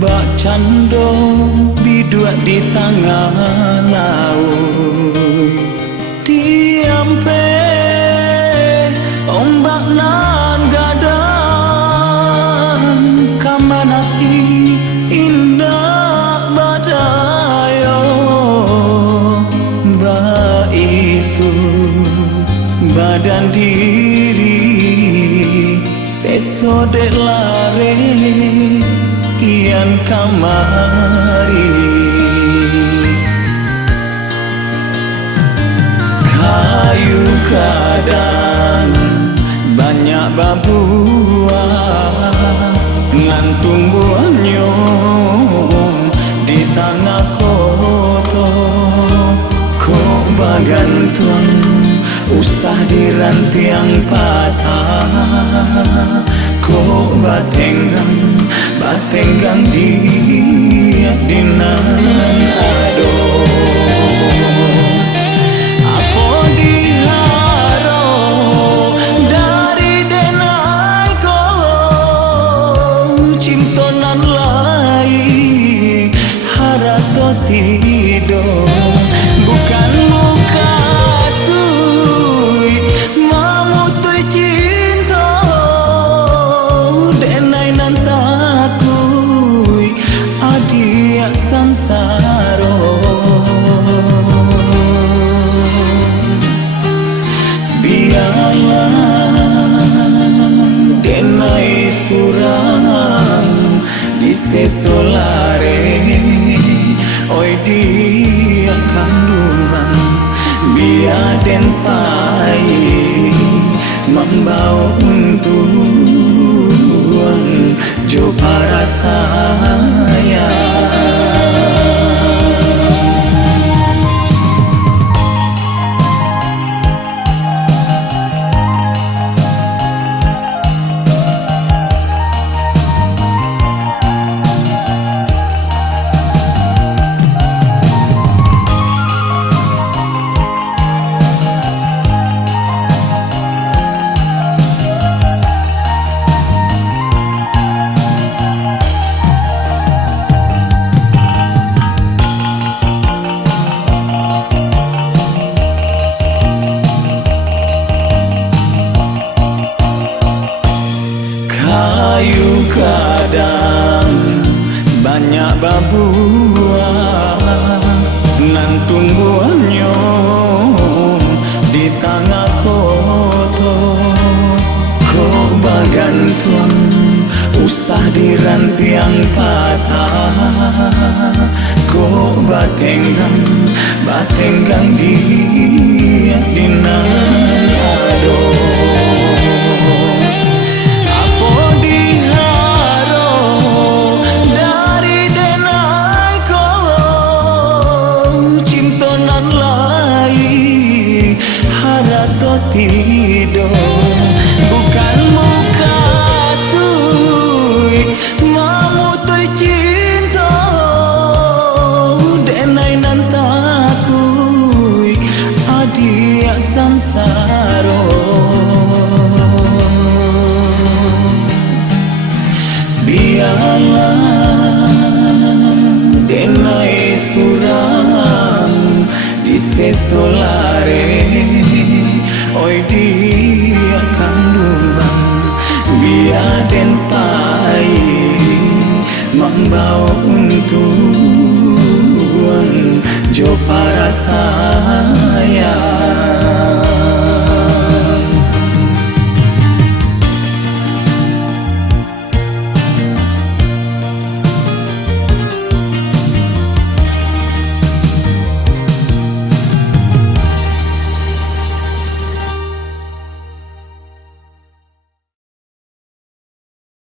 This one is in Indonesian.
Bak cando biduak di tengah laut, diampe ombak nan gadan, kamanaki indah badayo. Ba itu badan diri sesodek lare kian kamari. Kayu kadang banyak babuah ngan tumbuhannya di tanah koto. Kok bagantung usah dirantiang patah. Kok batenggang dia dinan ado. Apa diharo dari denai ko cintonan lai harato tido. Bukan muka sui mamutui cinta denai nan takui adia sansaro. Biarlah denai surang di sesolare, oi dia kandungan biar den pai membau untuang jo para saya. Kayu kadang banyak babuah nan tumbuhannya di tanah koto. Kok bagantung usah dirantiang patah. Kok batenggang dia dinan ado. Tido bukan muka sui mamutui cinta denai nan takui adia sansaro. Biarlah denai surang di sesolare, oi dia kandungan biar den